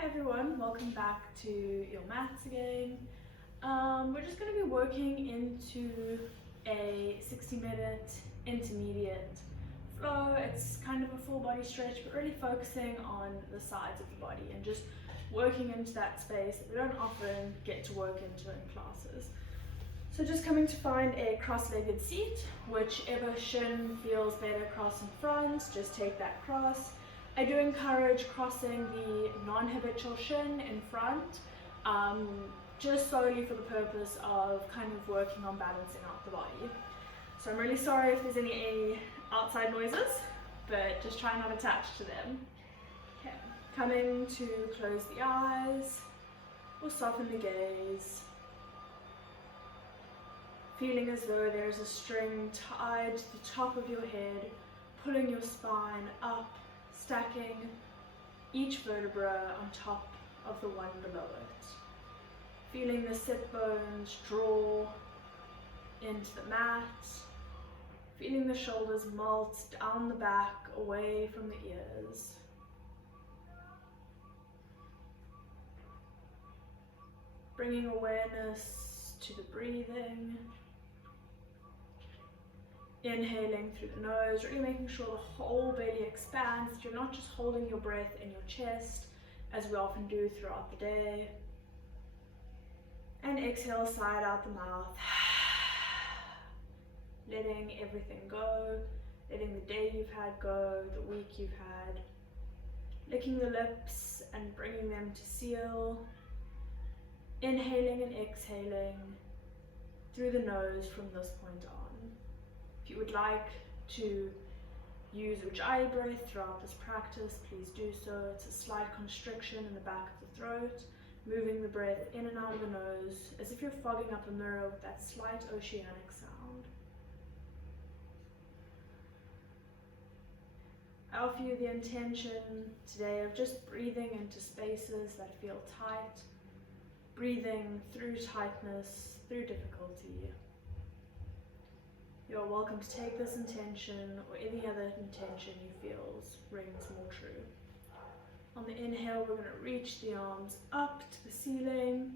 Hi everyone, welcome back to your maths again. We're just going to be working into a 60-minute intermediate flow. It's kind of a full body stretch, but really focusing on the sides of the body and just working into that space that we don't often get to work into in classes. So just coming to find a cross-legged seat, whichever shin feels better cross in front, just take that cross. I do encourage crossing the non-habitual shin in front, just solely for the purpose of kind of working on balancing out the body. So I'm really sorry if there's any outside noises, but just try not to attach to them. Okay, coming to close the eyes, or soften the gaze. Feeling as though there's a string tied to the top of your head, pulling your spine up, stacking each vertebra on top of the one below it. Feeling the sit bones draw into the mat. Feeling the shoulders melt down the back, away from the ears. Bringing awareness to the breathing. Inhaling through the nose, really making sure the whole belly expands, that you're not just holding your breath in your chest, as we often do throughout the day. And exhale, sigh out the mouth. Letting everything go, letting the day you've had go, the week you've had. Licking the lips and bringing them to seal. Inhaling and exhaling through the nose from this point on. If you would like to use Ujjayi breath throughout this practice, please do so. It's a slight constriction in the back of the throat, moving the breath in and out of the nose, as if you're fogging up a mirror with that slight oceanic sound. I offer you the intention today of just breathing into spaces that feel tight, breathing through tightness, through difficulty. You're welcome to take this intention or any other intention you feel rings more true. On the inhale, we're going to reach the arms up to the ceiling.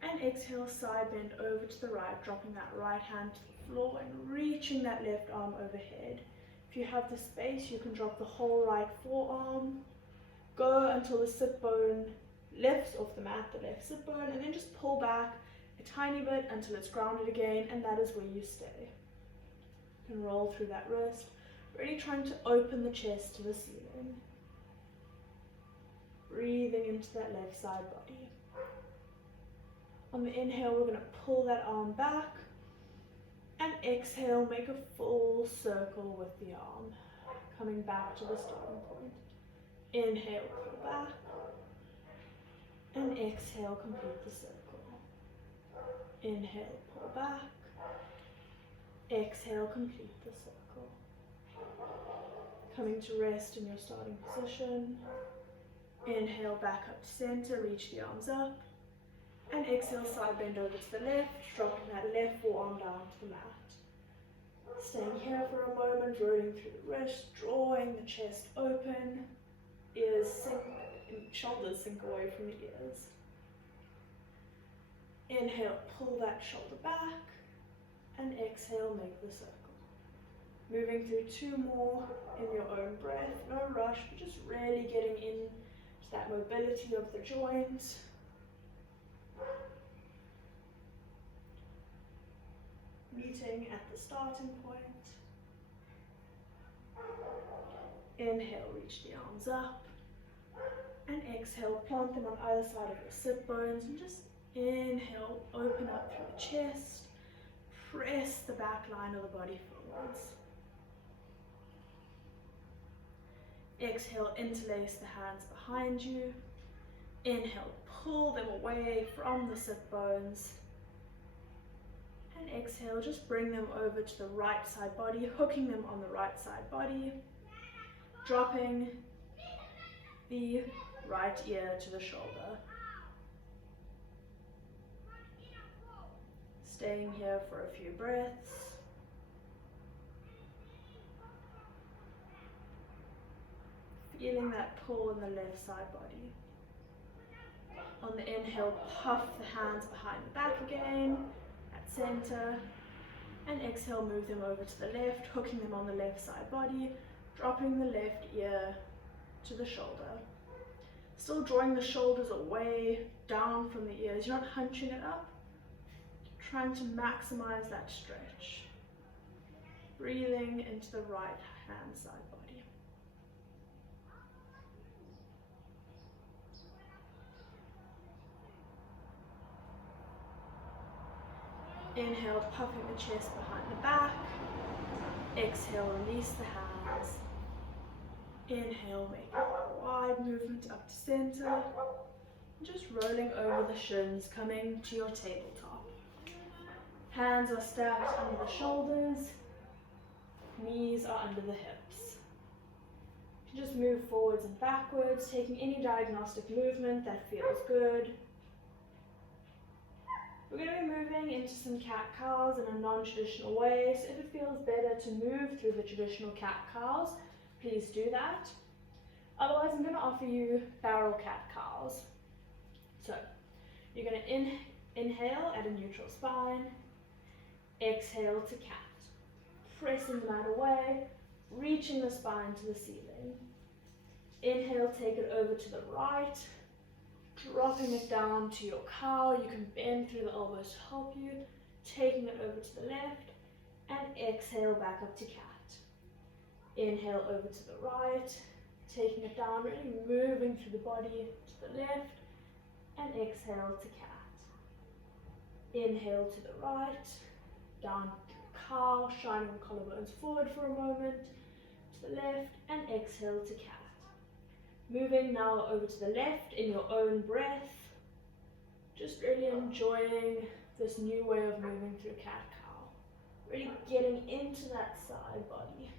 And exhale, side bend over to the right, dropping that right hand to the floor and reaching that left arm overhead. If you have the space, you can drop the whole right forearm. Go until the sit bone lifts off the mat, the left sit bone, and then just pull back a tiny bit until it's grounded again, and that is where you stay. You can roll through that wrist, really trying to open the chest to the ceiling. Breathing into that left side body. On the inhale, we're going to pull that arm back, and exhale, make a full circle with the arm, coming back to the starting point. Inhale, pull back, and exhale, complete the circle. Inhale, pull back. Exhale, complete the circle. Coming to rest in your starting position. Inhale, back up to center, reach the arms up. And exhale, side bend over to the left, dropping that left forearm down to the mat. Staying here for a moment, rolling through the wrist, drawing the chest open. Ears sink, shoulders sink away from the ears. Inhale, pull that shoulder back, and exhale, make the circle. Moving through two more in your own breath, no rush, but just really getting into that mobility of the joints. Meeting at the starting point. Inhale, reach the arms up, and exhale, plant them on either side of your sit bones, and just inhale, open up through the chest, press the back line of the body forwards. Exhale, interlace the hands behind you. Inhale, pull them away from the sit bones. And exhale, just bring them over to the right side body, hooking them on the right side body, dropping the right ear to the shoulder. Staying here for a few breaths. Feeling that pull in the left side body. On the inhale, puff the hands behind the back again, at center. And exhale, move them over to the left, hooking them on the left side body, dropping the left ear to the shoulder. Still drawing the shoulders away, down from the ears. You're not hunching it up. Trying to maximize that stretch. Breathing into the right hand side body. Inhale, puffing the chest behind the back. Exhale, release the hands. Inhale, make a wide movement up to center. Just rolling over the shins, coming to your tabletop. Hands are stacked under the shoulders. Knees are under the hips. You can just move forwards and backwards, taking any diagnostic movement that feels good. We're going to be moving into some cat-cows in a non-traditional way, so if it feels better to move through the traditional cat-cows, please do that. Otherwise, I'm going to offer you barrel cat-cows. So, you're going to inhale at a neutral spine, exhale to cat. Pressing the mat away, reaching the spine to the ceiling. Inhale, take it over to the right, dropping it down to your cow. You can bend through the elbows to help you, taking it over to the left, and exhale back up to cat. Inhale over to the right, taking it down, really moving through the body to the left, and exhale to cat. Inhale to the right, down to the cow, shining the collarbones forward for a moment, to the left, and exhale to cat. Moving now over to the left in your own breath, just really enjoying this new way of moving through cat-cow, really getting into that side body.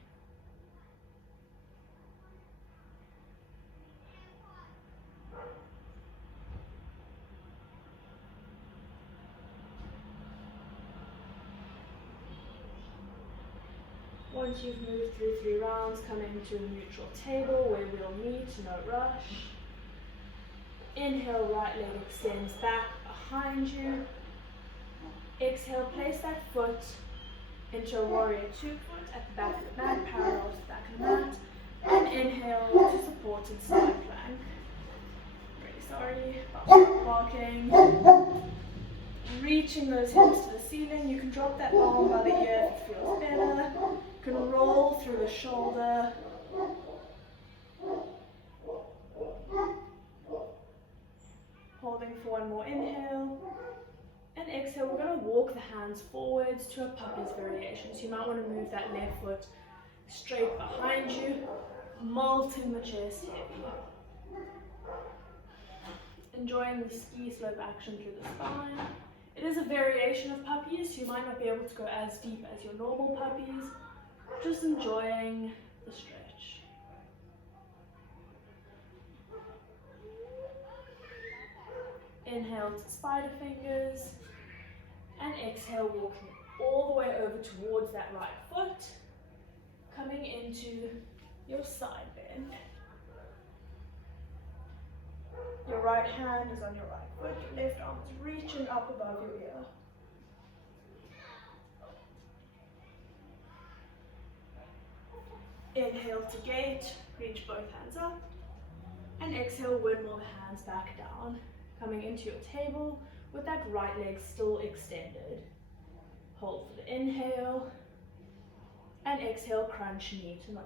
Once you've moved through 3 rounds, coming to a neutral table where we'll meet, no rush. Inhale, right leg extends back behind you. Exhale, place that foot into a warrior 2 foot at the back of the mat, parallel to the back of the mat. And inhale to supported side plank. Really sorry about barking. Reaching those hips to the ceiling. You can drop that arm by the ear if it feels better. You can roll through the shoulder. Holding for one more inhale. And exhale, we're going to walk the hands forwards to a puppy's variation. So you might want to move that left foot straight behind you, multing the chest heavy. Enjoying the ski slope action through the spine. It is a variation of puppies, so you might not be able to go as deep as your normal puppies. Just enjoying the stretch. Inhale to spider fingers, and exhale, walking all the way over towards that right foot, coming into your side bend. Your right hand is on your right foot, your left arm is reaching up above your ear. Inhale to gate, reach both hands up, and exhale, windmill the hands back down, coming into your table with that right leg still extended. Hold for the inhale, and exhale, crunch knee to nose.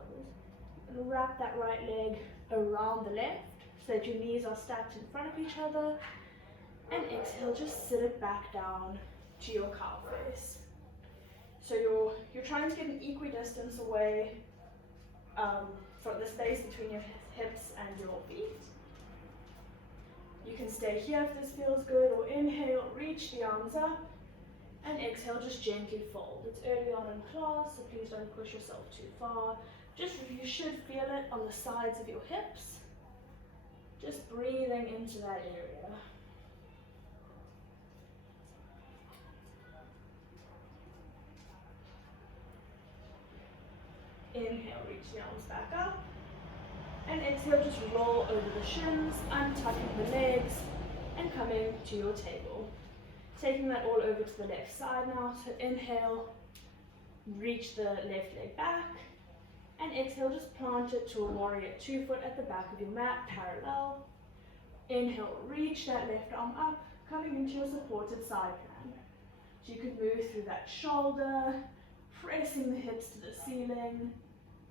And wrap that right leg around the left, so that your knees are stacked in front of each other, and exhale, just sit it back down to your cow face. So you're trying to get an equidistance away from the space between your hips and your feet. You can stay here if this feels good, or inhale, reach the arms up, and exhale, just gently fold. It's early on in class, so please don't push yourself too far. You should feel it on the sides of your hips. Just breathing into that area. Inhale, reach the arms back up. And exhale, just roll over the shins, untucking the legs, and coming to your table. Taking that all over to the left side now, so inhale, reach the left leg back, and exhale, just plant it to a warrior 2 foot at the back of your mat, parallel. Inhale, reach that left arm up, coming into your supported side plank. So you can move through that shoulder, pressing the hips to the ceiling.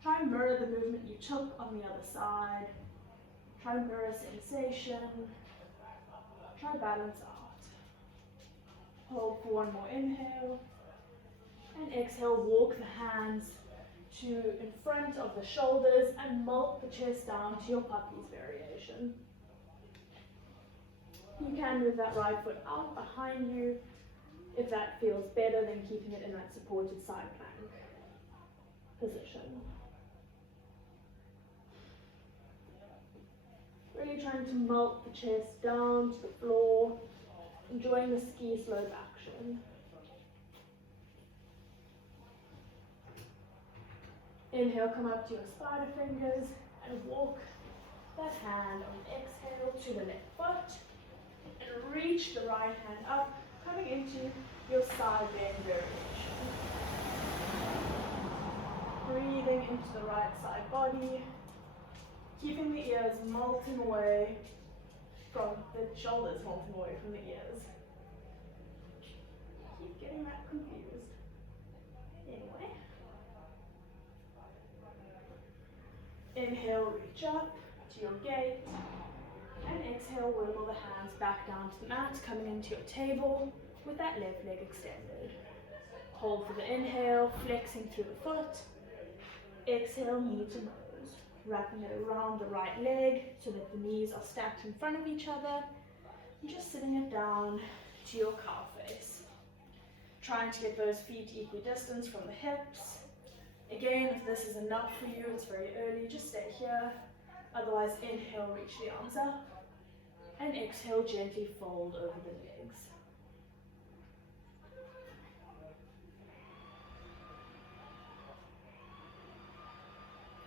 Try and mirror the movement you took on the other side. Try and mirror sensation. Try balance out. Hold for one more inhale. And exhale, walk the hands to in front of the shoulders and melt the chest down to your puppies variation. You can move that right foot out behind you if that feels better than keeping it in that supported side plank position. Really trying to melt the chest down to the floor, enjoying the ski slope action. Inhale, come up to your spider fingers and walk that hand on exhale to the left foot and reach the right hand up, coming into your side bend variation. Breathing into the right side body, keeping the ears melting away from the shoulders, melting away from the ears. Keep getting that confused. Anyway. Inhale, reach up to your gate, and exhale, wiggle the hands back down to the mat, coming into your table with that left leg extended. Hold for the inhale, flexing through the foot. Exhale, knee to nose, wrapping it around the right leg so that the knees are stacked in front of each other, and just sitting it down to your cow face. Trying to get those feet equidistant from the hips. Again, if this is enough for you, it's very early, just stay here. Otherwise, inhale, reach the arms up, and exhale, gently fold over the legs.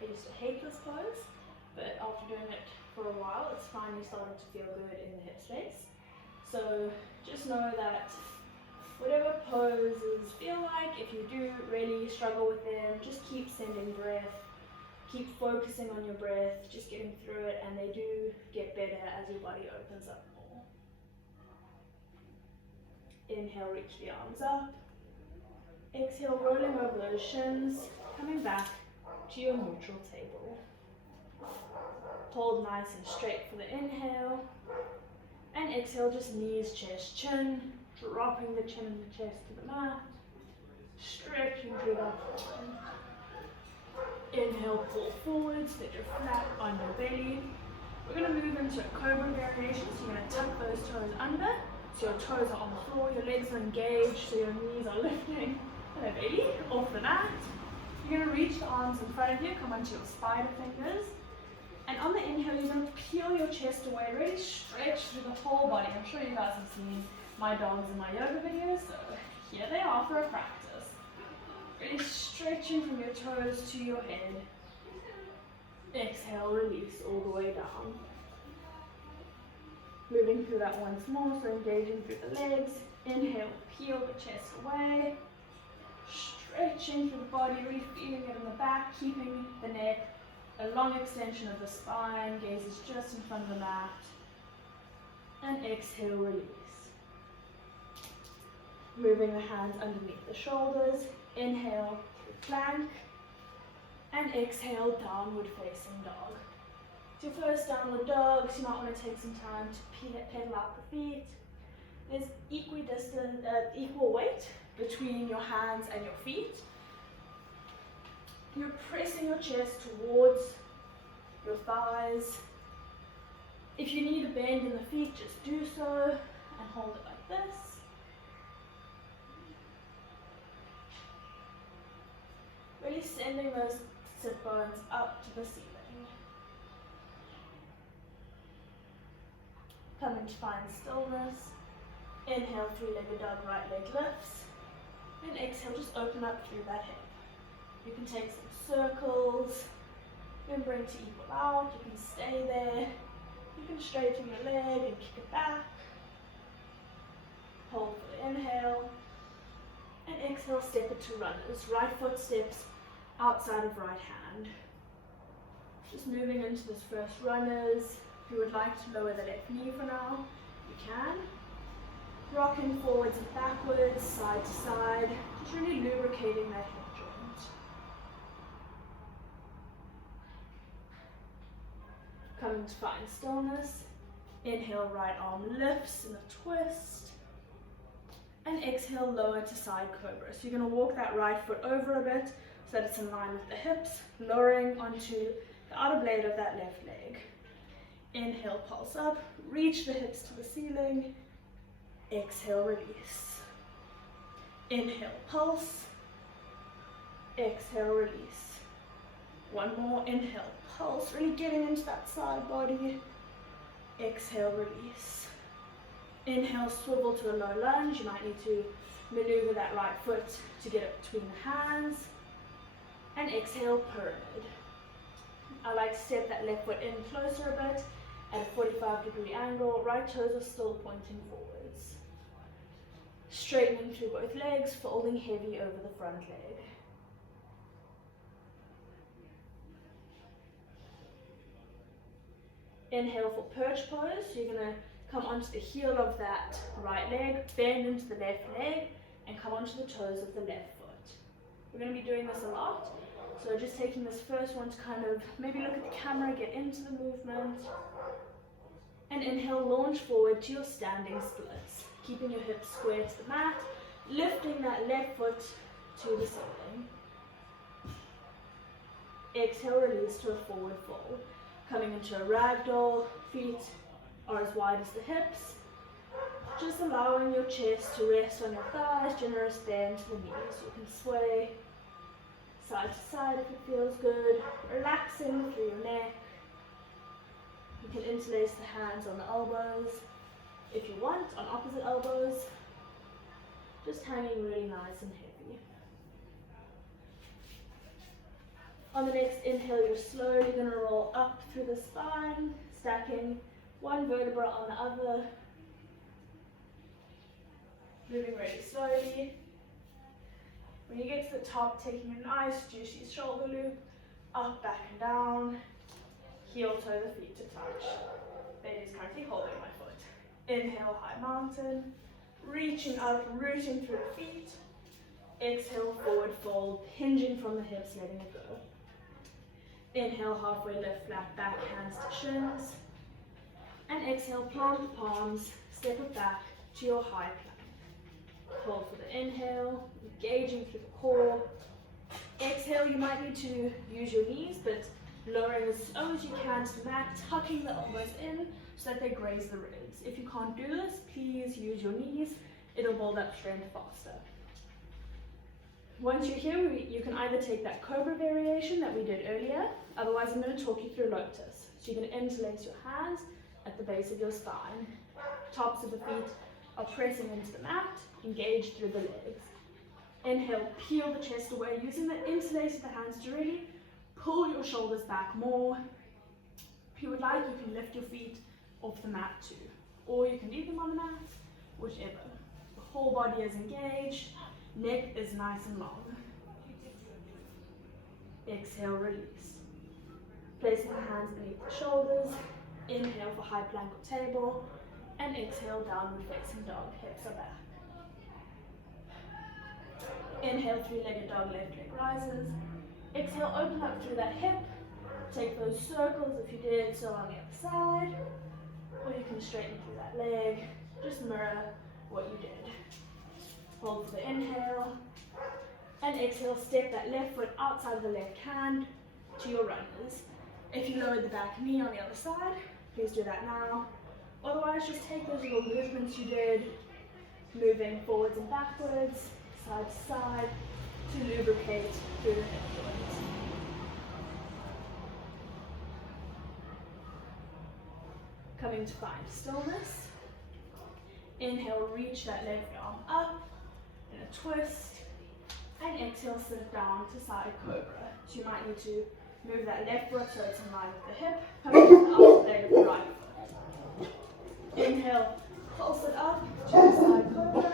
I used to hate this pose, but after doing it for a while, it's finally started to feel good in the hip space. So just know that whatever poses feel like, if you do really struggle with them, just keep sending breath, keep focusing on your breath, just getting through it, and they do get better as your body opens up more. Inhale, reach the arms up. Exhale, rolling over those shins, coming back to your neutral table. Hold nice and straight for the inhale, and exhale, just knees, chest, chin, dropping the chin and the chest to the mat, stretching through that spine. Inhale, pull forward so that you're flat on your belly. We're going to move into a cobra variation, so you're going to tuck those toes under, so your toes are on the floor, your legs are engaged, so your knees are lifting the belly off the mat. You're going to reach the arms in front of you, come onto your spider fingers, and on the inhale, you're going to peel your chest away, really stretch through the whole body. I'm sure you guys have seen my dogs in my yoga videos, so here they are for a practice. Really stretching from your toes to your head. Exhale, release all the way down. Moving through that once more, so engaging through the legs. Inhale, peel the chest away. Stretching through the body, really feeling it in the back, keeping the neck a long extension of the spine, gaze is just in front of the mat. And exhale, release. Moving the hands underneath the shoulders. Inhale, plank. And exhale, downward facing dog. So your first downward dog, so you might want to take some time to pedal out the feet. There's equal weight between your hands and your feet. You're pressing your chest towards your thighs. If you need a bend in the feet, just do so and hold it like this. Really sending those sit bones up to the ceiling. Coming to find stillness. Inhale, three-legged dog, right leg lifts. And exhale, just open up through that hip. You can take some circles, and bring to equal out. You can stay there. You can straighten your leg and kick it back. Hold for the inhale. And exhale, step it to runners. Right foot steps outside of right hand. Just moving into this first runners. If you would like to lower the left knee for now, you can. Rocking forwards and backwards, side to side. Just really lubricating that hip joint. Coming to find stillness. Inhale, right arm lifts in a twist. And exhale, lower to side cobra. So you're going to walk that right foot over a bit so that it's in line with the hips, lowering onto the outer blade of that left leg. Inhale, pulse up, reach the hips to the ceiling. Exhale, release. Inhale, pulse. Exhale, release. One more, inhale, pulse, really getting into that side body. Exhale, release. Inhale, swivel to a low lunge. You might need to maneuver that right foot to get it between the hands. And exhale, pyramid. I like to step that left foot in closer a bit at a 45-degree angle. Right toes are still pointing forwards. Straightening through both legs, folding heavy over the front leg. Inhale for perch pose. So you're going to come onto the heel of that right leg, bend into the left leg, and come onto the toes of the left foot. We're going to be doing this a lot. So just taking this first one to kind of maybe look at the camera, get into the movement. And inhale, launch forward to your standing splits. Keeping your hips square to the mat, lifting that left foot to the ceiling. Exhale, release to a forward fold. Coming into a ragdoll, feet are as wide as the hips. Just allowing your chest to rest on your thighs, generous bend to the knees. You can sway side to side if it feels good. Relaxing through your neck. You can interlace the hands on the elbows if you want, on opposite elbows. Just hanging really nice and heavy. On the next inhale, you're slowly going to roll up through the spine, stacking one vertebra on the other. Moving really slowly. When you get to the top, taking a nice juicy shoulder loop, up, back and down, heel toe the feet to touch. Baby's currently holding my foot. Inhale, high mountain, reaching up, rooting through the feet. Exhale, forward fold, hinging from the hips, letting it go. Inhale, halfway lift, flat back, hands to shins. And exhale, plant the palms, step it back to your high plank. Hold for the inhale, engaging through the core. Exhale, you might need to use your knees, but lowering as slow as you can to the mat, tucking the elbows in so that they graze the ribs. If you can't do this, please use your knees. It'll build up strength faster. Once you're here, you can either take that cobra variation that we did earlier, otherwise I'm going to talk you through lotus. So you're going to interlace your hands at the base of your spine. Tops of the feet are pressing into the mat, engaged through the legs. Inhale, peel the chest away, using the interlace of the hands to really pull your shoulders back more. If you would like, you can lift your feet off the mat too, or you can leave them on the mat, whichever. The whole body is engaged, neck is nice and long. Exhale, release. Placing the hands beneath the shoulders. Inhale for high plank or table, and exhale, downward facing dog, hips are back. Inhale, three-legged dog, left leg rises. Exhale, open up through that hip. Take those circles if you did so on the other side, or you can straighten through that leg. Just mirror what you did. Hold for the inhale, and exhale, step that left foot outside of the left hand to your runners. If you lowered the back knee on the other side, please do that now. Otherwise, just take those little movements you did, moving forwards and backwards, side to side, to lubricate through the hip joints. Coming to find stillness. Inhale, reach that left arm up in a twist, and exhale, sit down to side cobra. So you might need to move that left foot so it's in line with the hip, coming to the upper leg of the right foot. Inhale, pulse it up to the side cobra.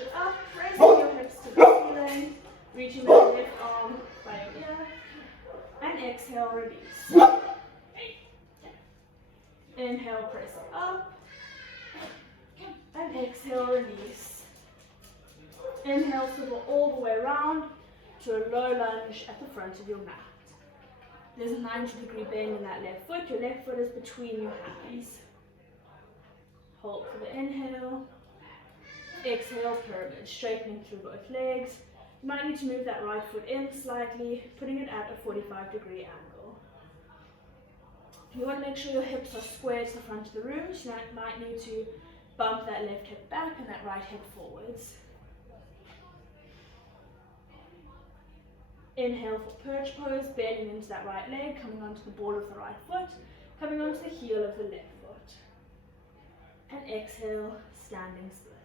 reach it up, raising your hips to the ceiling, reaching the left arm by your ear, and exhale, release. Inhale, press it up, and exhale, release. Inhale, swivel all the way around to a low lunge at the front of your mat. There's a 90-degree bend in that left foot. Your left foot is between your hands. Hold for the inhale. Exhale, pyramid, straightening through both legs. You might need to move that right foot in slightly, putting it at a 45-degree angle. You want to make sure your hips are square to the front of the room, so you might need to bump that left hip back and that right hip forwards. Inhale for perch pose, bending into that right leg, coming onto the ball of the right foot, coming onto the heel of the left foot. And exhale, standing splits.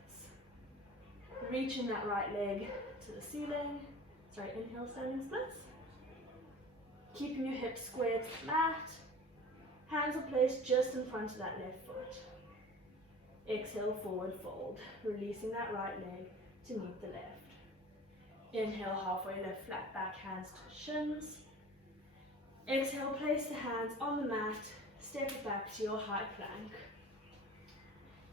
Reaching that right leg to the ceiling. Sorry, inhale, standing splits. Keeping your hips square to the mat. Hands are placed just in front of that left foot. Exhale, forward fold, releasing that right leg to meet the left. Inhale, halfway lift, flat back, hands to shins. Exhale, place the hands on the mat, step it back to your high plank.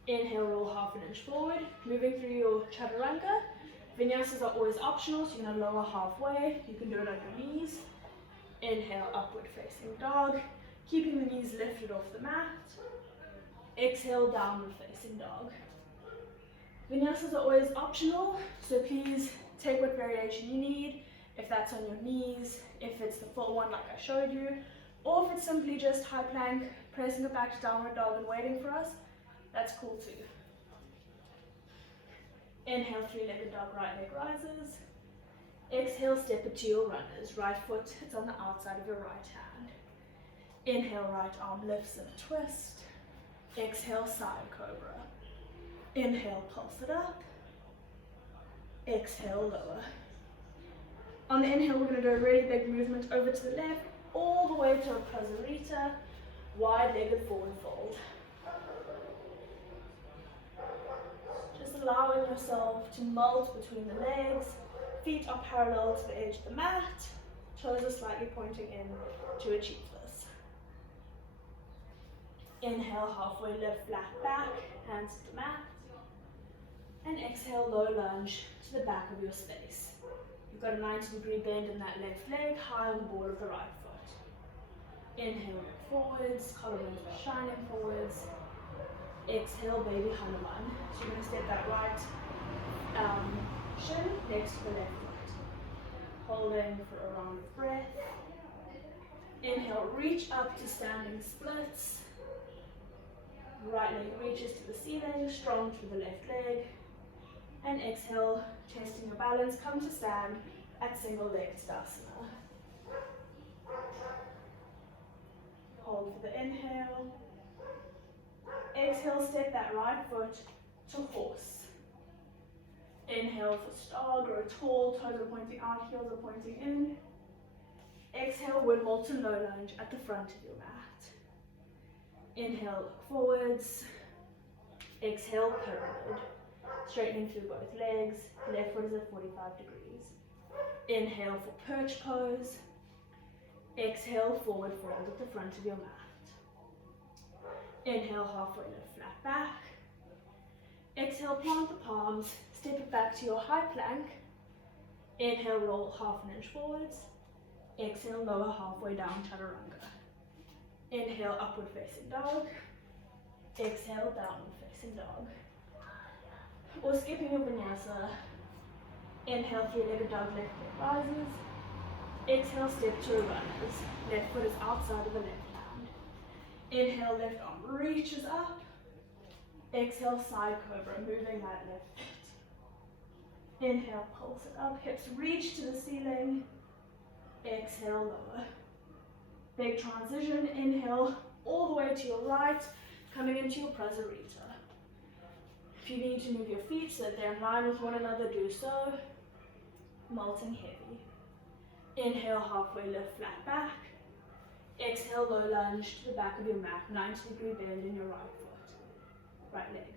Inhale, roll half an inch forward, moving through your chaturanga. Vinyasas are always optional, so you're going to lower halfway. You can do it on your knees. Inhale, upward facing dog, keeping the knees lifted off the mat. Exhale, downward facing dog. Vinyasas are always optional, so please take what variation you need, if that's on your knees, if it's the full one like I showed you, or if it's simply just high plank, pressing it back to downward dog and waiting for us, that's cool too. Inhale, three-legged dog, right leg rises. Exhale, step it to your runners. Right foot, it's on the outside of your right hand. Inhale, right arm lifts and twist. Exhale, side cobra. Inhale, pulse it up. Exhale, lower. On the inhale, we're going to do a really big movement over to the left, all the way to a Prasarita, wide-legged forward fold. Just allowing yourself to melt between the legs. Feet are parallel to the edge of the mat. Toes are slightly pointing in to achieve this. Inhale, halfway lift, flat back, hands to the mat. And exhale, low lunge to the back of your space. You've got a 90-degree bend in that left leg, high on the ball of the right foot. Inhale, look forwards, collarbones are shining forwards. Exhale, baby Hanuman. So you're going to step that right shin next to the left foot. Holding for a round of breath. Inhale, reach up to standing splits. Right leg reaches to the ceiling, strong through the left leg. And exhale, testing your balance, come to stand at single-legged Tadasana. Hold for the inhale. Exhale, step that right foot to horse. Inhale for star, grow tall, toes are pointing out, heels are pointing in. Exhale, windmill to low lunge at the front of your mat. Inhale, look forwards. Exhale, pyramid. Straightening through both legs. Left foot is at 45 degrees. Inhale for perch pose. Exhale, forward fold at the front of your mat. Inhale, halfway lift, flat back. Exhale, plant the palms. Step it back to your high plank. Inhale, roll half an inch forwards. Exhale, lower halfway down, chaturanga. Inhale, upward facing dog. Exhale, downward facing dog. Or skipping your vinyasa. Inhale, three-legged dog, left leg rises. Exhale, step to a runners. Left foot is outside of the left hand. Inhale, left arm reaches up. Exhale, side cobra, moving that left foot. Inhale, pulse it up, hips reach to the ceiling. Exhale, lower. Big transition, inhale, all the way to your right, coming into your Prasarita. If you need to move your feet so that they're in line with one another, do so. Melting heavy. Inhale, halfway lift, flat back. Exhale, low lunge to the back of your mat, 90-degree bend in your right foot. Right leg.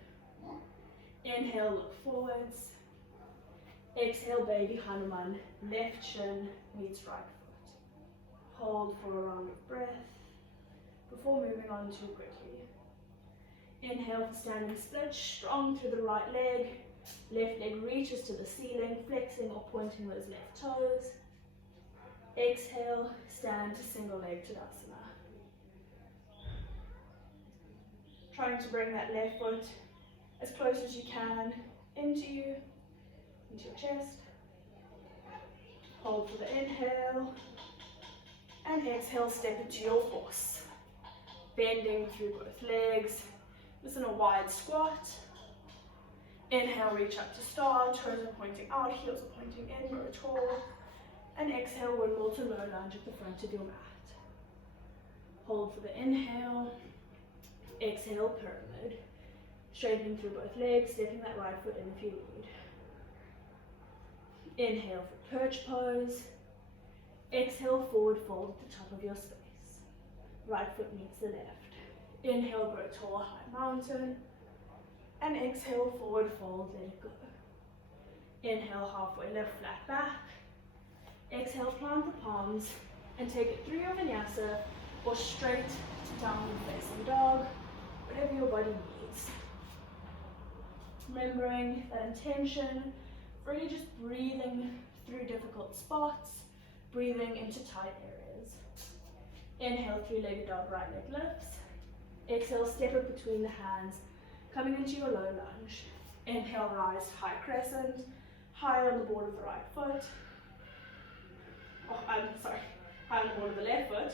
Inhale, look forwards. Exhale, baby Hanuman, left shin meets right foot. Hold for a round of breath before moving on too quickly. Inhale for standing split, strong through the right leg. Left leg reaches to the ceiling, flexing or pointing those left toes. Exhale, stand to single leg Tadasana. Trying to bring that left foot as close as you can into you, into your chest. Hold for the inhale, and exhale, step into your horse. Bending through both legs, just in a wide squat. Inhale, reach up to star, toes are pointing out, heels are pointing in, grow tall. And exhale, windmill to low lunge at the front of your mat. Hold for the inhale. Exhale, pyramid. Straightening through both legs, stepping that right foot in if you need. Inhale for perch pose. Exhale, forward fold at the top of your space. Right foot meets the left. Inhale, grow tall, high mountain. And exhale, forward fold, let it go. Inhale, halfway lift, flat back. Exhale, plant the palms and take it through your vinyasa or straight to downward facing dog, whatever your body needs. Remembering that intention, really just breathing through difficult spots, breathing into tight areas. Inhale, three-legged dog, right leg lifts. Exhale, step it between the hands, coming into your low lunge. Inhale, rise, high crescent, high on the board of the right foot. High on the board of the left foot.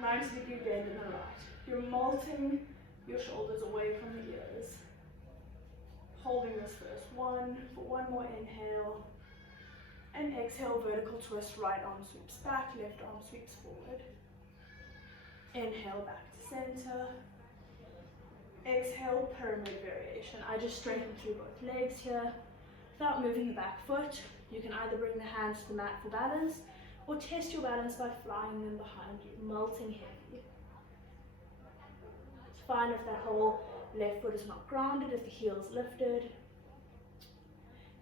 90-degree bend in the right. You're molting your shoulders away from the ears. Holding this first one for one more inhale. And exhale, vertical twist, right arm sweeps back, left arm sweeps forward. Inhale, back to center. Exhale, pyramid variation. I just straighten through both legs here without moving the back foot. You can either bring the hands to the mat for balance or test your balance by flying them behind you, melting heavy. It's fine if that whole left foot is not grounded, if the heel is lifted.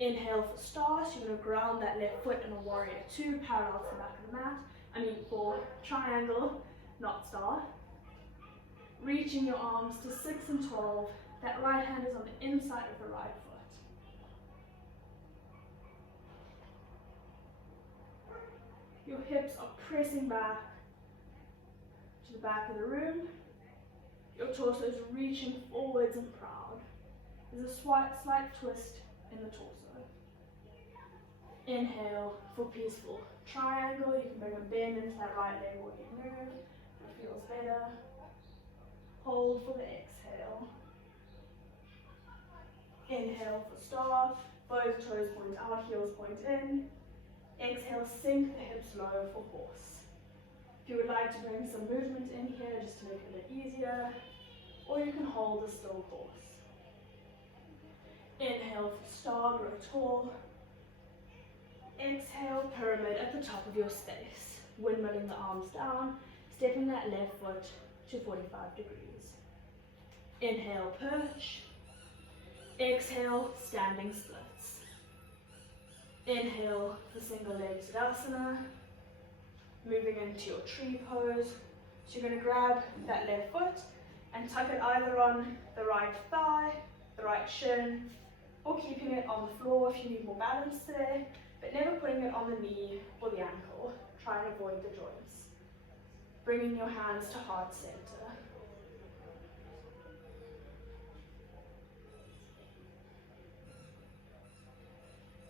Inhale for star, so you're going to ground that left foot in a warrior two, parallel to the back of the mat. For triangle, not star. Reaching your arms to 6 and 12. That right hand is on the inside of the right foot. Your hips are pressing back to the back of the room. Your torso is reaching forwards and proud. There's a slight twist in the torso. Inhale for peaceful triangle. You can bring a bend into that right leg or you move. It feels better. Hold for the exhale. Inhale for star. Both toes point out, heels point in. Exhale, sink the hips low for horse. If you would like to bring some movement in here just to make it a bit easier, or you can hold a still horse. Inhale for star, grow tall. Exhale, pyramid at the top of your space. Windmilling the arms down, stepping that left foot to 45 degrees. Inhale, perch. Exhale, standing splits. Inhale for single leg Tadasana. Moving into your tree pose. So you're going to grab that left foot and tuck it either on the right thigh, the right shin, or keeping it on the floor if you need more balance there, but never putting it on the knee or the ankle. Try and avoid the joints. Bringing your hands to heart center.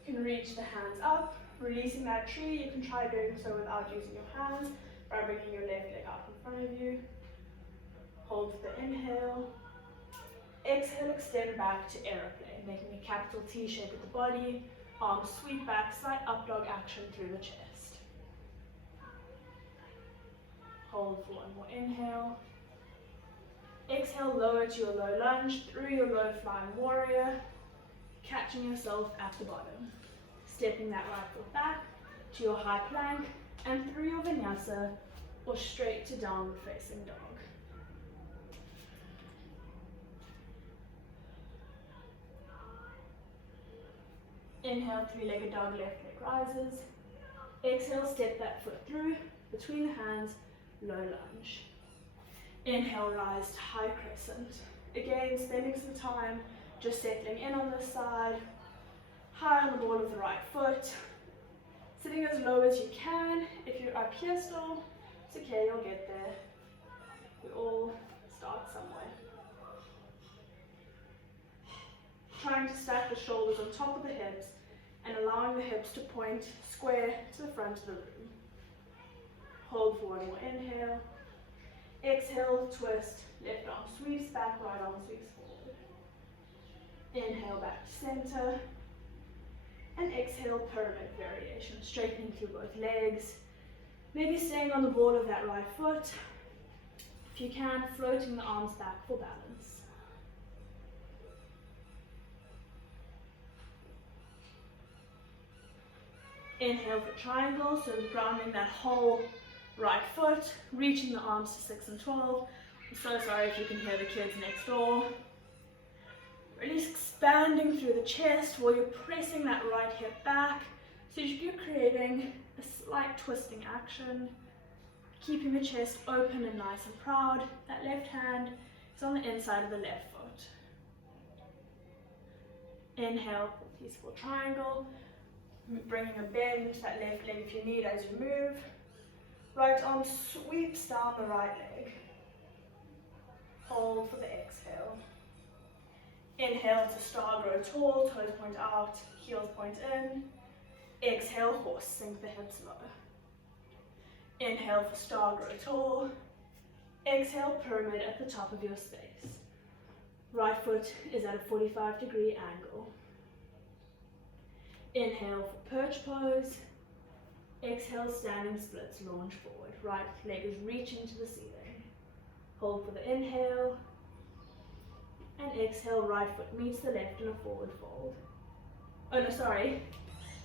You can reach the hands up, releasing that tree. You can try doing so without using your hands by bringing your left leg out in front of you. Hold for the inhale. Exhale, extend back to aeroplane, making a capital T shape with the body. Arms sweep back, slight up dog action through the chest. Hold for one more inhale. Exhale, lower to your low lunge through your low flying warrior, catching yourself at the bottom. Stepping that right foot back to your high plank and through your vinyasa or straight to downward facing dog. Inhale, three-legged dog, left leg rises. Exhale, step that foot through, between the hands, low lunge. Inhale, rise to high crescent. Again, spending some time just settling in on this side, high on the ball of the right foot, sitting as low as you can. If you're up here still, it's okay, you'll get there. We all start somewhere. Trying to stack the shoulders on top of the hips and allowing the hips to point square to the front of the room. Hold for one more inhale. Exhale, twist, left arm sweeps back, right arm sweeps forward. Inhale, back to center. And exhale, pyramid variation, straightening through both legs. Maybe staying on the ball of that right foot. If you can, floating the arms back for balance. Inhale for triangle, so grounding that whole right foot, reaching the arms to 6 and 12. I'm so sorry if you can hear the kids next door. Really expanding through the chest while you're pressing that right hip back. So you're creating a slight twisting action, keeping the chest open and nice and proud. That left hand is on the inside of the left foot. Inhale, peaceful triangle. Bringing a bend to that left leg if you need as you move. Right arm sweeps down the right leg. Hold for the exhale. Inhale to star grow tall, toes point out, heels point in. Exhale, horse, sink the hips low. Inhale for star grow tall. Exhale, pyramid at the top of your space. Right foot is at a 45-degree angle. Inhale for perch pose. Exhale, standing splits, launch forward. Right leg is reaching to the ceiling. Hold for the inhale. And exhale, right foot meets the left in a forward fold. Oh no, sorry.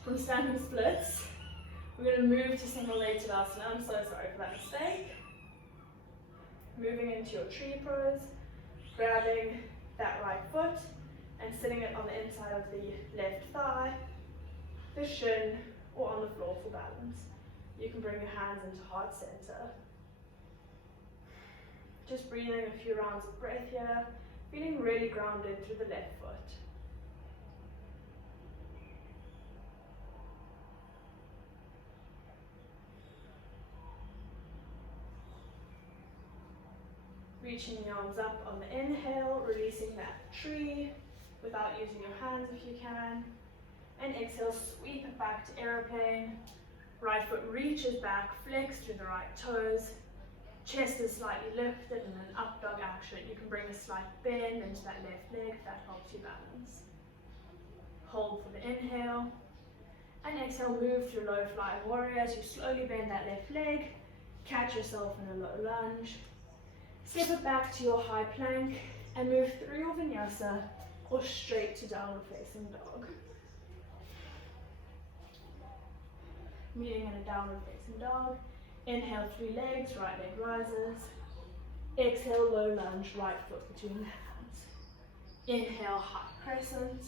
From standing splits, we're going to move to single leg Tadasana. I'm so sorry for that mistake. Moving into your tree pose, grabbing that right foot and sitting it on the inside of the left thigh, the shin, or on the floor for balance. You can bring your hands into heart center. Just breathing a few rounds of breath here, feeling really grounded through the left foot. Reaching the arms up on the inhale, releasing that tree without using your hands if you can. And exhale, sweep it back to aeroplane. Right foot reaches back, flex through the right toes. Chest is slightly lifted in an up dog action. You can bring a slight bend into that left leg if that helps you balance. Hold for the inhale. And exhale, move through low flying warrior as you slowly bend that left leg. Catch yourself in a low lunge. Step it back to your high plank and move through your vinyasa or straight to downward facing dog. Meeting in a downward facing dog. Inhale, three legs, right leg rises. Exhale, low lunge, right foot between the hands. Inhale, high crescent.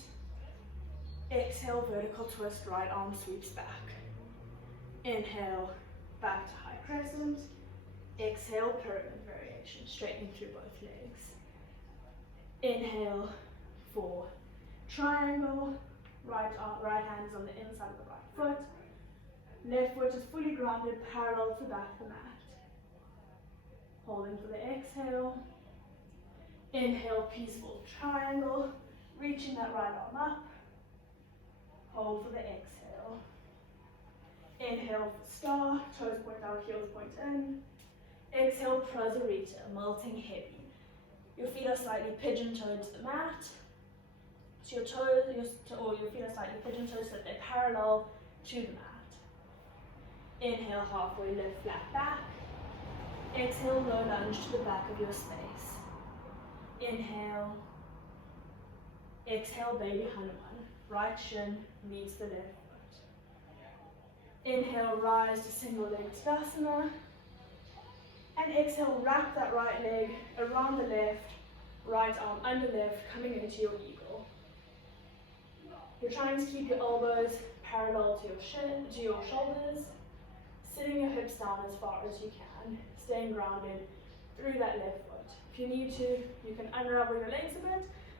Exhale, vertical twist, right arm sweeps back. Inhale, back to high crescent. Exhale, pyramid variation, straightening through both legs. Inhale for triangle, right hand is on the inside of the right foot. Left foot is fully grounded, parallel to the back of the mat. Holding for the exhale. Inhale, peaceful triangle, reaching that right arm up. Hold for the exhale. Inhale for star, toes point out, heels point in. Exhale, Prasarita, melting heavy. Your feet are slightly pigeon-toed to the mat. So your feet are slightly pigeon-toed so that they're parallel to the mat. Inhale, halfway lift, flat back. Exhale, low lunge to the back of your space. Inhale. Exhale, baby Hanuman. Right shin meets the left foot. Inhale, rise to single leg Tadasana. And exhale, wrap that right leg around the left, right arm under left, coming into your eagle. You're trying to keep your elbows parallel to your shoulders, sitting your hips down as far as you can, staying grounded through that left foot. If you need to, you can unravel your legs a bit,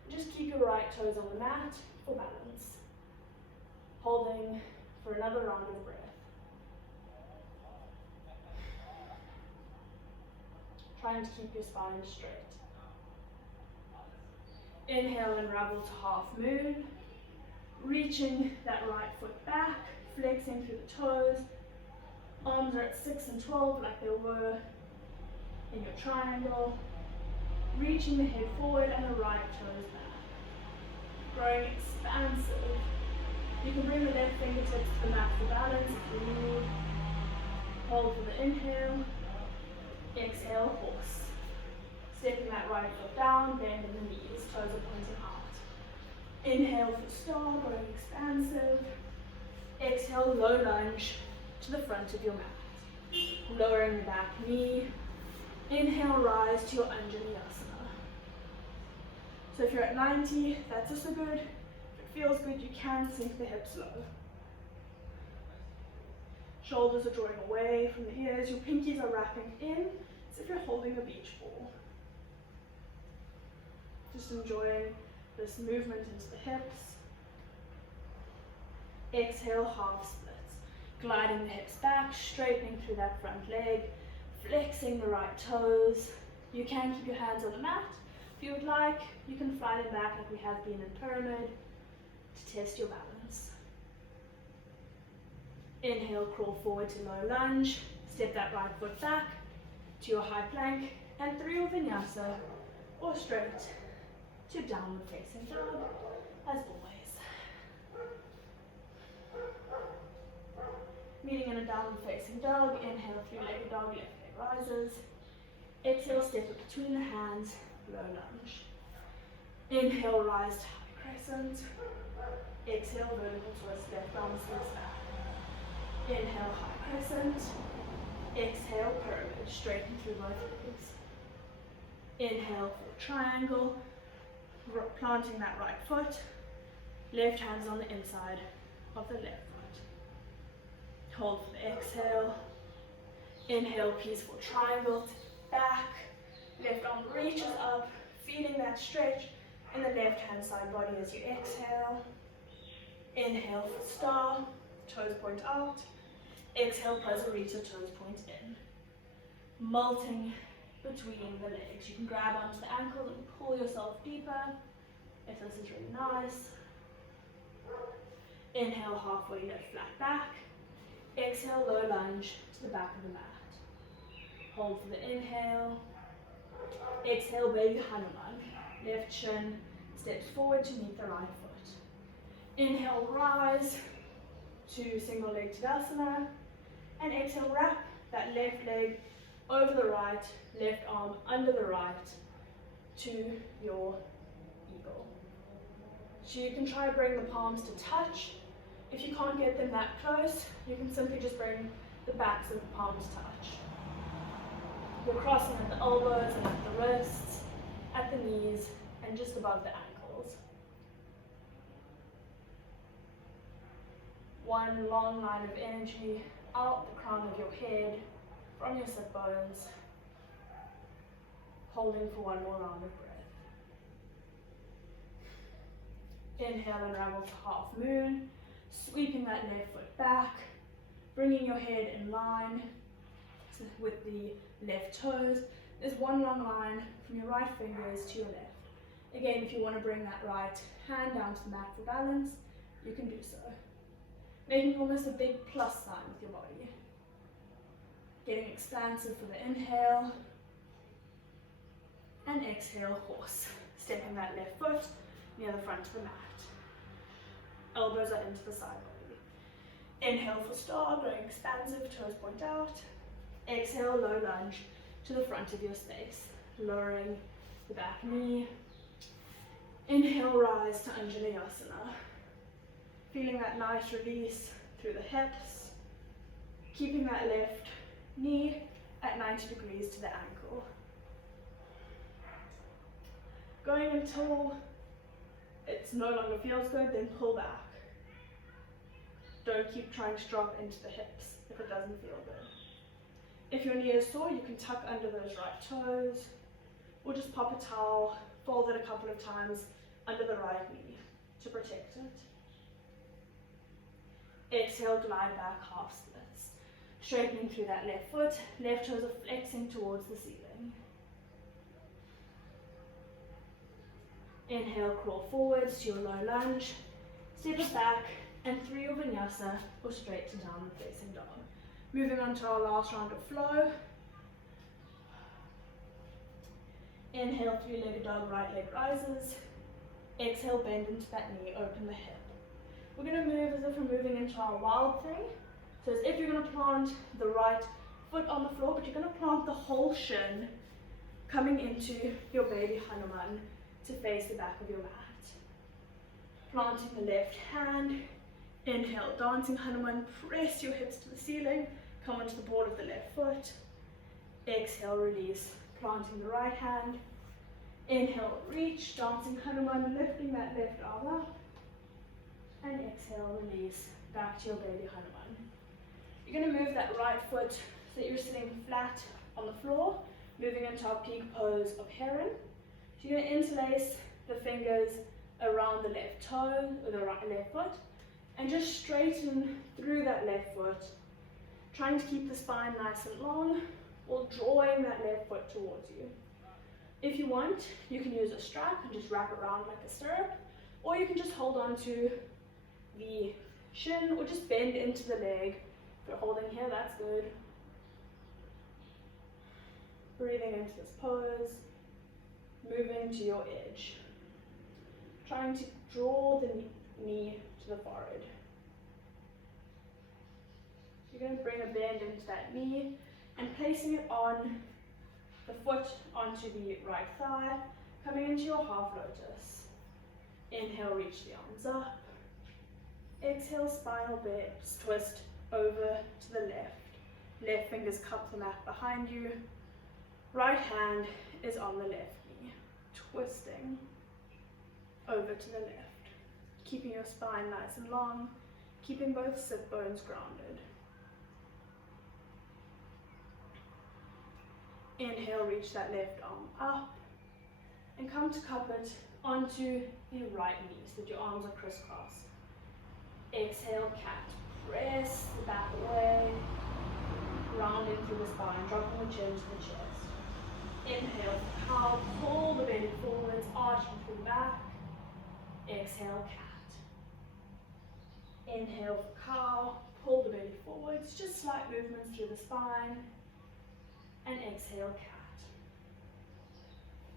and just keep your right toes on the mat for balance. Holding for another round of breath. Trying to keep your spine straight. Inhale, unravel to half moon. Reaching that right foot back, flexing through the toes. Arms are at 6 and 12 like they were in your triangle. Reaching the head forward and the right toes back. Growing expansive. You can bring the left fingertips to the mat for balance if you need. Hold for the inhale. Exhale, horse. Stepping that right foot down, bend in the knees, toes are pointing out. Inhale for star, growing expansive. Exhale, low lunge to the front of your mat. Lowering the back knee. Inhale, rise to your Anjaneyasana. So if you're at 90, that's also good. If it feels good, you can sink the hips low. Shoulders are drawing away from the ears, your pinkies are wrapping in, as if you're holding a beach ball. Just enjoying this movement into the hips. Exhale, half splits. Gliding the hips back, straightening through that front leg, flexing the right toes. You can keep your hands on the mat. If you would like, you can fly them back like we have been in pyramid to test your balance. Inhale, crawl forward to low lunge. Step that right foot back to your high plank and through your vinyasa or straight to downward facing dog as always. Meeting in a downward facing dog, inhale, three-legged dog, left leg rises. Exhale, step it between the hands, low lunge. Inhale, rise to high crescent. Exhale, vertical twist, left arm slips back. Inhale, high crescent. Exhale, pyramid, straighten through both legs. Inhale for triangle, planting that right foot. Left hand's on the inside of the left foot. Hold for the exhale. Inhale, peaceful triangle, back. Left arm reaches up, feeling that stretch in the left hand side body as you exhale. Inhale for star, toes point out. Exhale, Prasarita, toes point in. Multing between the legs. You can grab onto the ankle and pull yourself deeper if this is really nice. Inhale, halfway lift, flat back. Exhale, low lunge to the back of the mat. Hold for the inhale. Exhale, baby Hanuman. Left shin steps forward to meet the right foot. Inhale, rise to single leg Tadasana. And exhale, wrap that left leg over the right, left arm under the right to your eagle. So you can try to bring the palms to touch. If you can't get them that close, you can simply just bring the backs of the palms to touch. You're crossing at the elbows and at the wrists, at the knees, and just above the ankles. One long line of energy out the crown of your head, from your sit bones, holding for one more round of breath. Inhale, unravel to half moon, sweeping that left foot back, bringing your head in line with the left toes. There's one long line from your right fingers to your left. Again, if you want to bring that right hand down to the mat for balance, you can do so. Making almost a big plus sign with your body. Getting expansive for the inhale. And exhale, horse. Stepping that left foot near the front of the mat. Elbows are into the side body. Inhale for star, going expansive, toes point out. Exhale, low lunge to the front of your space. Lowering the back knee. Inhale, rise to Anjaneyasana. Feeling that nice release through the hips. Keeping that left knee at 90 degrees to the ankle. Going until it no longer feels good, then pull back. don't keep trying to drop into the hips if it doesn't feel good. If your knee is sore, you can tuck under those right toes, or just pop a towel, fold it a couple of times under the right knee to protect it. Exhale, glide back, half splits. Straightening through that left foot, left toes are flexing towards the ceiling. Inhale, crawl forwards to your low lunge, step it back, and through your vinyasa or straight to downward facing dog. Moving on to our last round of flow. Inhale, three-legged dog, right leg rises. Exhale, bend into that knee, open the hip. We're going to move as if we're moving into our wild thing. So as if you're going to plant the right foot on the floor, but you're going to plant the whole shin coming into your baby Hanuman to face the back of your mat. Planting the left hand. Inhale, dancing Hanuman, press your hips to the ceiling, come onto the ball of the left foot. Exhale, release, planting the right hand. Inhale, reach, dancing Hanuman, lifting that left arm up. And exhale, release, back to your baby Hanuman. You're going to move that right foot so that you're sitting flat on the floor, moving into our peak pose of heron. So you're going to interlace the fingers around the left toe, or the left foot, and just straighten through that left foot, trying to keep the spine nice and long, or drawing that left foot towards you. If you want, you can use a strap and just wrap it around like a stirrup, or you can just hold on to the shin, or just bend into the leg. If you're holding here, that's good. Breathing into this pose, moving to your edge. Trying to draw the knee to the forehead. You're going to bring a bend into that knee and placing it on the foot onto the right thigh, coming into your half lotus. Inhale, reach the arms up. Exhale, spinal bend, twist over to the left. Left fingers cup the mat behind you. Right hand is on the left knee, twisting over to the left. Keeping your spine nice and long, keeping both sit bones grounded. Inhale, reach that left arm up and come to cup it onto the right knee so that your arms are crisscrossed. Exhale, cat. Press the back away, rounding through the spine, dropping the chin to the chest. Inhale, cow, pull the belly forwards, arching through the back. Exhale, cat. Inhale for cow, pull the belly forwards, just slight movements through the spine. And exhale, cat.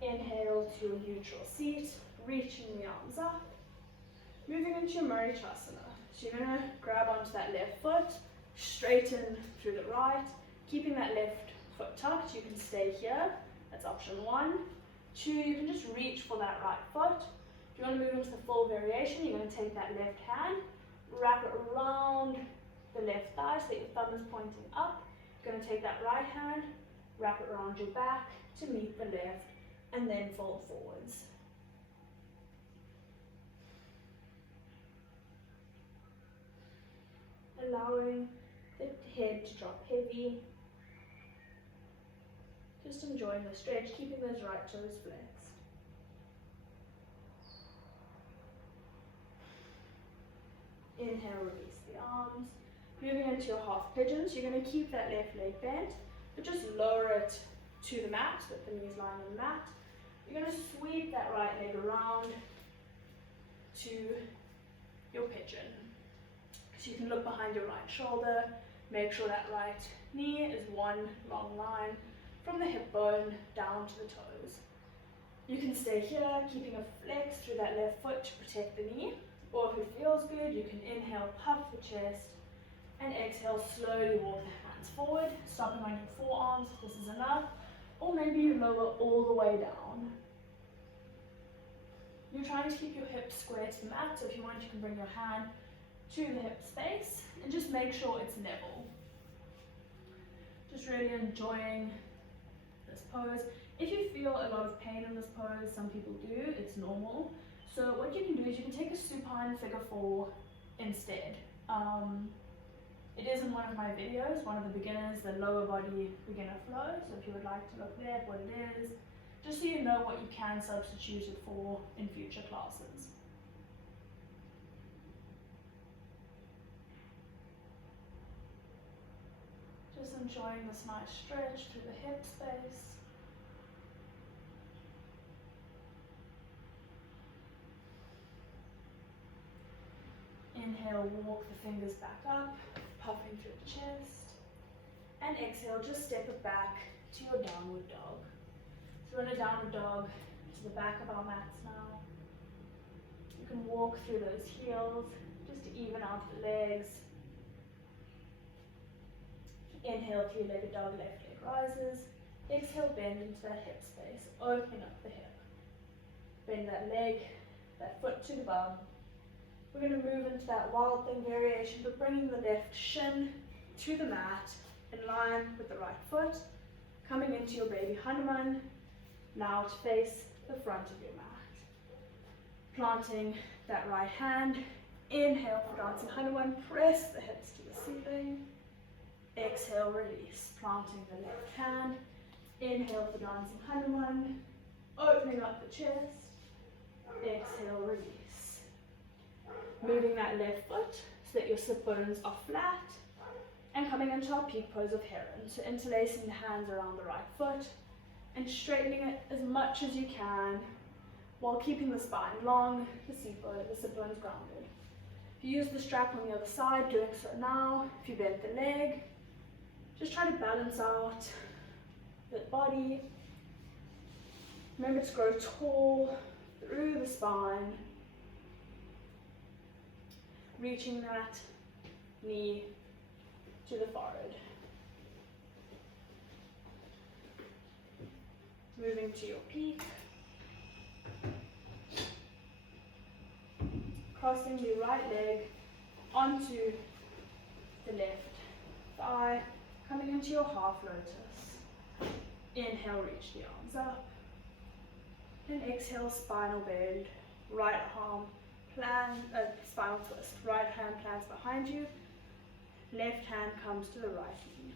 Inhale to a neutral seat, reaching the arms up. Moving into your Marichyasana. So you're going to grab onto that left foot, straighten through the right, keeping that left foot tucked. You can stay here, that's option 1. 2, you can just reach for that right foot. If you want to move into the full variation, you're going to take that left hand, wrap it around the left thigh so that your thumb is pointing up. You're going to take that right hand, wrap it around your back to meet the left, and then fold forwards. Allowing the head to drop heavy. Just enjoying the stretch, keeping those right toes flexed. Inhale, release the arms. Moving into your half pigeons, you're going to keep that left leg bent, but just lower it to the mat so that the knees lying on the mat. You're going to sweep that right leg around to your pigeon. So you can look behind your right shoulder, make sure that right knee is one long line from the hip bone down to the toes. You can stay here, keeping a flex through that left foot to protect the knee, or if it feels good, you can inhale, puff the chest, and exhale, slowly walk the hands forward, stopping on your forearms if this is enough, or maybe you lower all the way down. You're trying to keep your hips square to the mat, so if you want, you can bring your hand to the hip space and just make sure it's level. Just really enjoying this pose. If you feel a lot of pain in this pose, some people do, it's normal. So what you can do is you can take a supine figure 4 instead. It is in one of my videos, one of the beginners, the lower body beginner flow. So if you would like to look there at what it is, just so you know what you can substitute it for in future classes. Just enjoying this nice stretch through the hip space. Inhale, walk the fingers back up, puffing through the chest. And exhale, just step it back to your downward dog. So we're in a downward dog to the back of our mats now. You can walk through those heels just to even out the legs. Inhale, three-legged dog, left leg rises. Exhale, bend into that hip space, opening up the hip. Bend that leg, that foot to the bum. We're going to move into that wild thing variation, but bringing the left shin to the mat in line with the right foot. Coming into your baby Hanuman, now to face the front of your mat. Planting that right hand. Inhale for dancing Hanuman, press the hips to the ceiling. Exhale, release, planting the left hand. Inhale for dancing Hanuman, opening up the chest. Exhale, release. Moving that left foot so that your sit bones are flat. And coming into our peak pose of heron. So interlacing the hands around the right foot and straightening it as much as you can while keeping the spine long, the sit bones grounded. If you use the strap on the other side, doing so now. If you bend the leg, just try to balance out the body. Remember to grow tall through the spine. Reaching that knee to the forehead. Moving to your peak. Crossing the right leg onto the left thigh. Coming into your half lotus. Inhale, reach the arms up. And exhale, spinal bend. Right arm, spinal twist. Right hand plants behind you. Left hand comes to the right knee.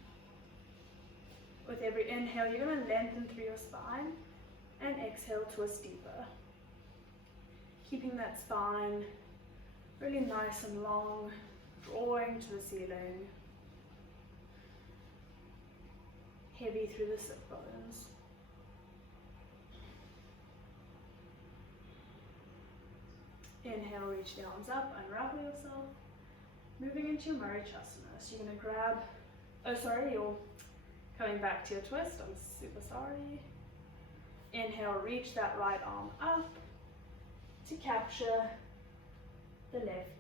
With every inhale, you're going to lengthen through your spine. And exhale, twist deeper. Keeping that spine really nice and long, drawing to the ceiling. Heavy through the sit bones. Inhale, reach the arms up, unravel yourself. Moving into your Marichasana. So you're going to grab, you're coming back to your twist, I'm super sorry. Inhale, reach that right arm up to capture the left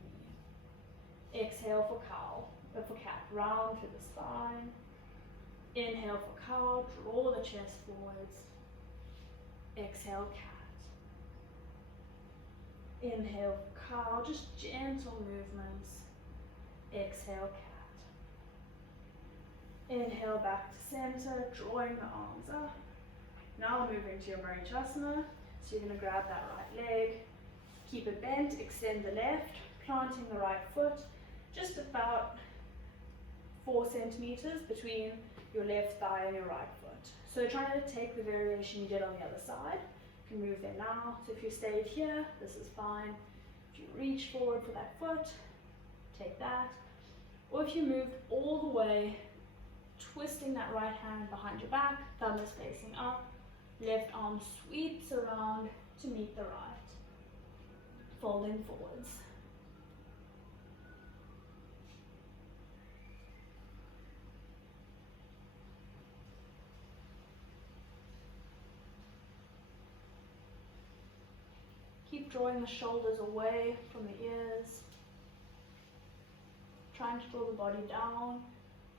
knee. Exhale for cat, round through the spine. Inhale for cow, draw the chest forwards. Exhale, cat. Inhale for cow, just gentle movements. Exhale, cat. Inhale back to center, drawing the arms up. Now moving to your Marichasana. So you're going to grab that right leg, keep it bent, extend the left, planting the right foot, just about 4 centimeters between your left thigh and your right foot. So trying to take the variation you did on the other side. You can move there now. So if you stayed here, this is fine. If you reach forward for that foot, take that. Or if you moved all the way, twisting that right hand behind your back, thumb is facing up, left arm sweeps around to meet the right, folding forwards. Keep drawing the shoulders away from the ears, trying to draw the body down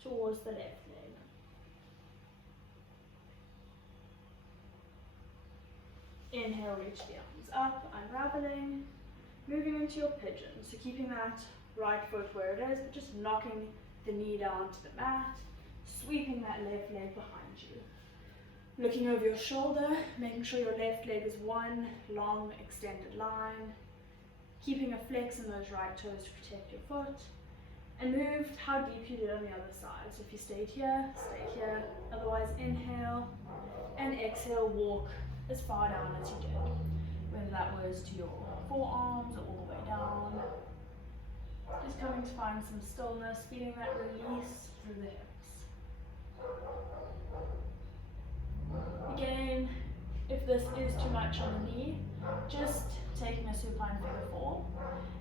towards the left leg. Inhale, reach the arms up, unraveling, moving into your pigeon. So keeping that right foot where it is, but just knocking the knee down to the mat, sweeping that left leg behind you. Looking over your shoulder, making sure your left leg is one long extended line. Keeping a flex in those right toes to protect your foot. and move how deep you did on the other side. So if you stayed here, stay here. Otherwise, inhale and exhale, walk as far down as you did, whether that was to your forearms or all the way down. Just coming to find some stillness, feeling that release through the hips. Again, if this is too much on the knee, just taking a supine figure 4.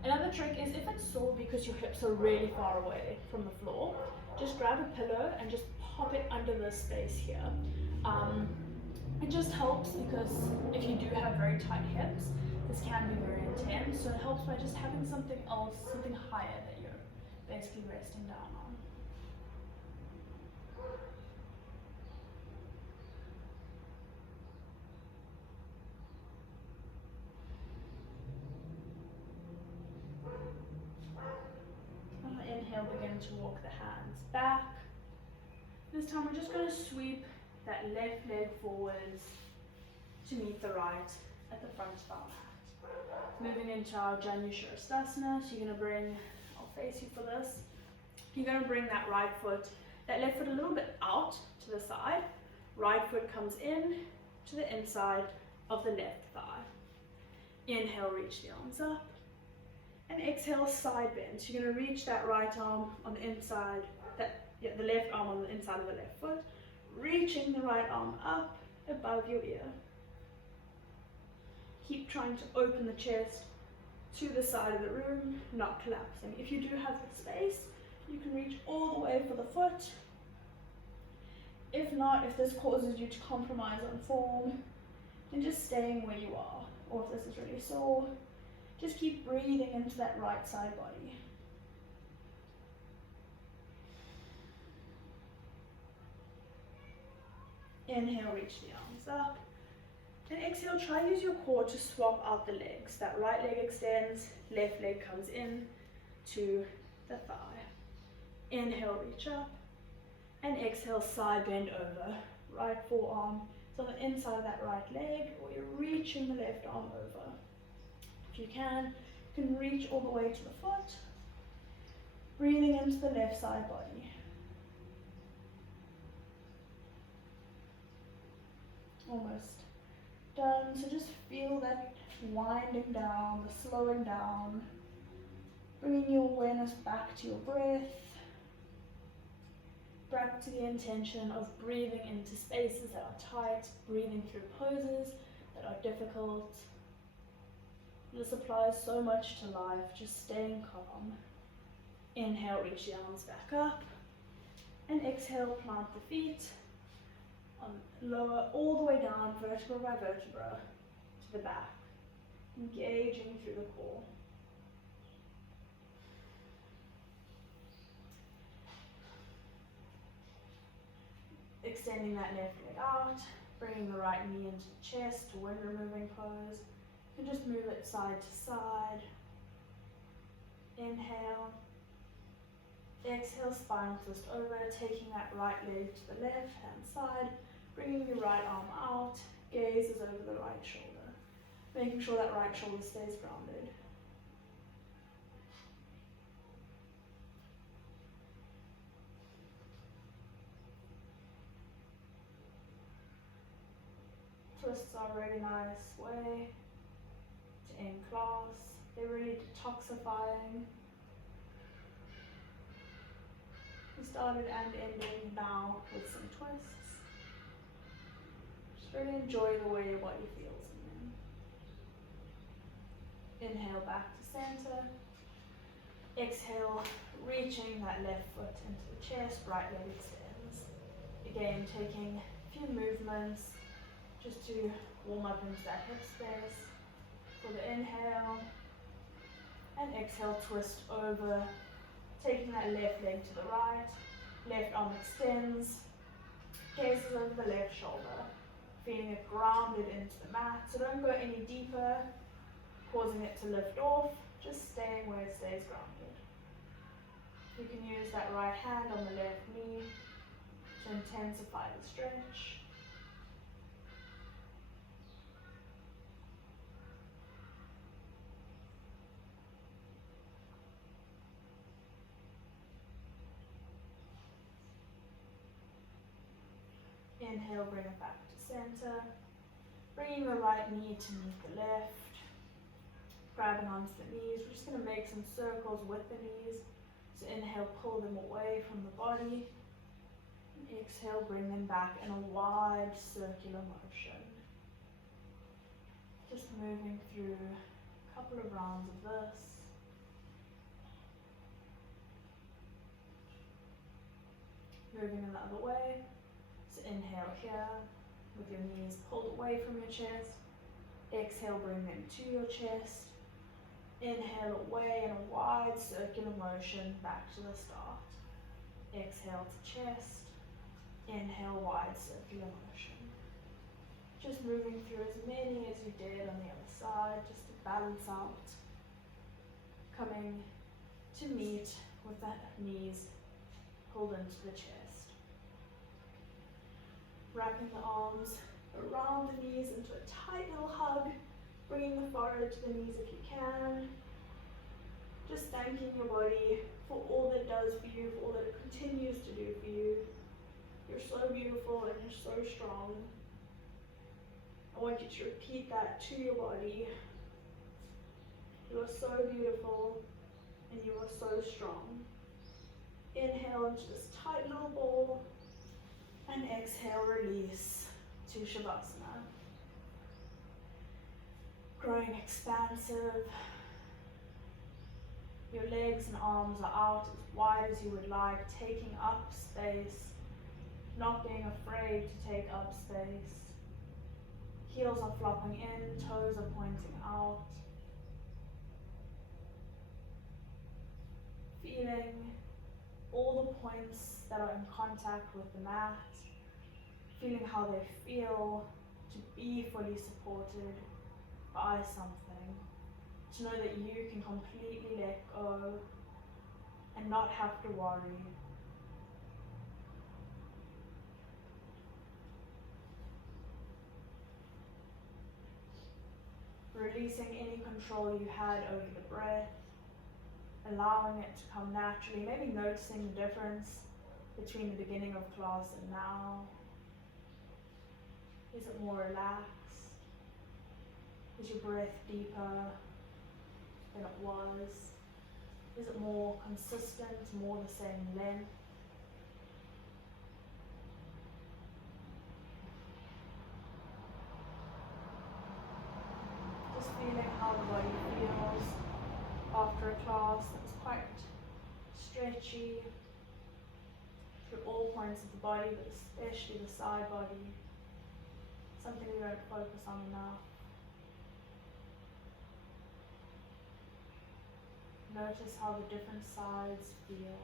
Another trick is if it's sore because your hips are really far away from the floor, just grab a pillow and just pop it under this space here. It just helps because if you do have very tight hips, this can be very intense, so it helps by just having something else, something higher that you're basically resting down on. Inhale, begin to walk the hands back. This time we're just going to sweep that left leg forwards to meet the right at the front of our mat. Moving into our Janushirastasana, so you're going to bring, I'll face you for this, you're going to bring that right foot, that left foot a little bit out to the side, right foot comes in to the inside of the left thigh. Inhale, reach the arms up. And exhale, side bend. So you're going to reach that right arm on the inside, the left arm on the inside of the left foot, reaching the right arm up above your ear. Keep trying to open the chest to the side of the room, not collapsing. If you do have the space, you can reach all the way for the foot. If not, if this causes you to compromise on form, then just staying where you are. Or if this is really sore, just keep breathing into that right side body. Inhale, reach the arms up. And exhale, try use your core to swap out the legs. That right leg extends, left leg comes in to the thigh. Inhale, reach up. And exhale, side bend over. Right forearm is on the inside of that right leg, or you're reaching the left arm over. If you can reach all the way to the foot, breathing into the left side body. Almost done, so just feel that winding down, the slowing down, bringing your awareness back to your breath, back to the intention of breathing into spaces that are tight, breathing through poses that are difficult. This applies so much to life, just staying calm. Inhale, reach the arms back up, and exhale, plant the feet, lower all the way down, vertebra by vertebra, to the back, engaging through the core. Extending that left leg out, bringing the right knee into the chest to wind removing pose. And just move it side to side. Inhale. Exhale, spinal twist over, taking that right leg to the left hand side, bringing the right arm out, gaze is over the right shoulder, making sure that right shoulder stays grounded. Twists are a really nice way to end class. They're really detoxifying. We started and ending now with some twists. Just really enjoy the way your body feels in them. Inhale back to center. Exhale, reaching that left foot into the chest, right leg extends. Again, taking a few movements just to warm up into that hip space. For the inhale, and exhale, twist over, taking that left leg to the right, left arm extends, gaze is over the left shoulder, feeling it grounded into the mat. So don't go any deeper, causing it to lift off, just staying where it stays grounded. You can use that right hand on the left knee to intensify the stretch. Inhale, bring it back to center. Bringing the right knee to meet the left. Grabbing onto the knees. We're just going to make some circles with the knees. So inhale, pull them away from the body. And exhale, bring them back in a wide circular motion. Just moving through a couple of rounds of this. Moving the other way. So inhale here with your knees pulled away from your chest. Exhale, bring them to your chest. Inhale away in a wide circular motion back to the start. Exhale to chest. Inhale, wide circular motion. Just moving through as many as you did on the other side, just to balance out. Coming to meet with the knees pulled into the chest. Wrapping the arms around the knees into a tight little hug. Bringing the forehead to the knees if you can. Just thanking your body for all that it does for you, for all that it continues to do for you. You're so beautiful and you're so strong. I want you to repeat that to your body. You are so beautiful and you are so strong. Inhale into this tight little ball and exhale, release to Shavasana. Growing expansive. Your legs and arms are out as wide as you would like, taking up space, not being afraid to take up space. Heels are flopping in, toes are pointing out. Feeling all the points that are in contact with the mat, feeling how they feel to be fully supported by something, to know that you can completely let go and not have to worry. Releasing any control you had over the breath, allowing it to come naturally, maybe noticing the difference between the beginning of class and now. Is it more relaxed? Is your breath deeper than it was? Is it more consistent, more the same length? Just feeling how the body feels after a class that's quite stretchy through all points of the body, but especially the side body. Something we don't focus on enough. Notice how the different sides feel.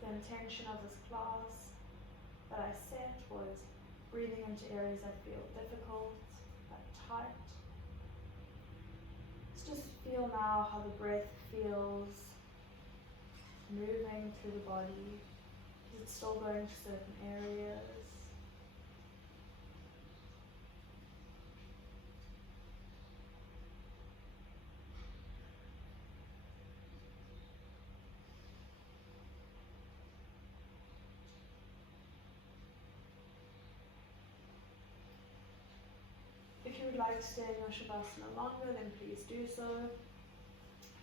The intention of this class that I set was breathing into areas that feel difficult, that tight. Let's just feel now how the breath feels moving through the body. Is it still going to certain areas? If you would like to stay in your Shavasana longer, then please do so.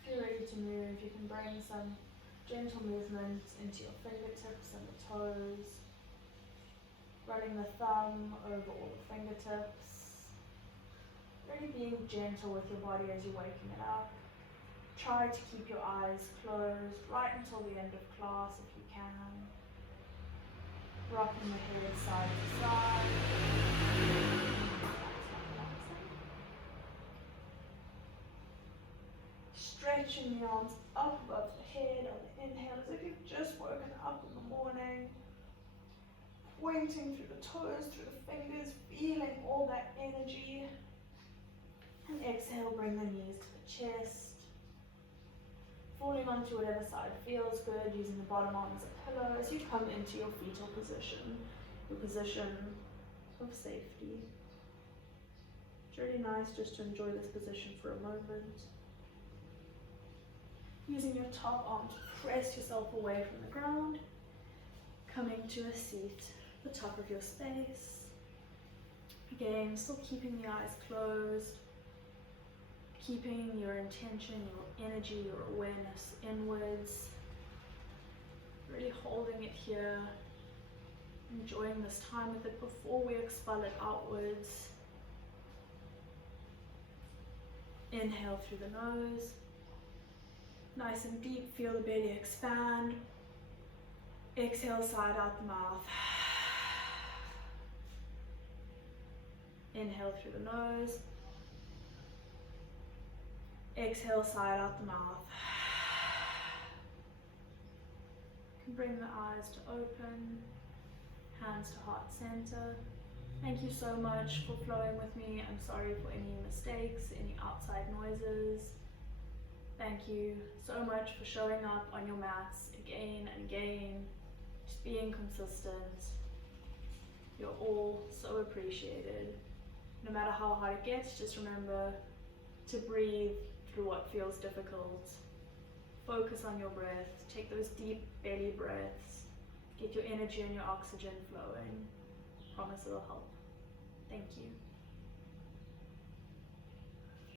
If you're ready to move, you can bring some gentle movements into your fingertips and the toes, running the thumb over all the fingertips, really being gentle with your body as you're waking it up. Try to keep your eyes closed right until the end of class if you can. Rocking the head side to side. Stretching the arms up above the head on the inhale as if you've just woken up in the morning. Pointing through the toes, through the fingers, feeling all that energy. And exhale, bring the knees to the chest. falling onto whatever side feels good, using the bottom arm as a pillow as you come into your fetal position, your position of safety. It's really nice just to enjoy this position for a moment. Using your top arm to press yourself away from the ground, coming to a seat at the top of your space. Again, still keeping the eyes closed, keeping your intention, your energy, your awareness inwards, really holding it here, enjoying this time with it before we expel it outwards. Inhale through the nose, nice and deep, feel the belly expand. Exhale, side out the mouth. Inhale through the nose. Exhale, side out the mouth. You can bring the eyes to open, hands to heart center. Thank you so much for flowing with me. I'm sorry for any mistakes, any outside noises. Thank you so much for showing up on your mats again and again, just being consistent. You're all so appreciated. No matter how hard it gets, just remember to breathe through what feels difficult. Focus on your breath. Take those deep belly breaths. Get your energy and your oxygen flowing. Promise it'll help. Thank you.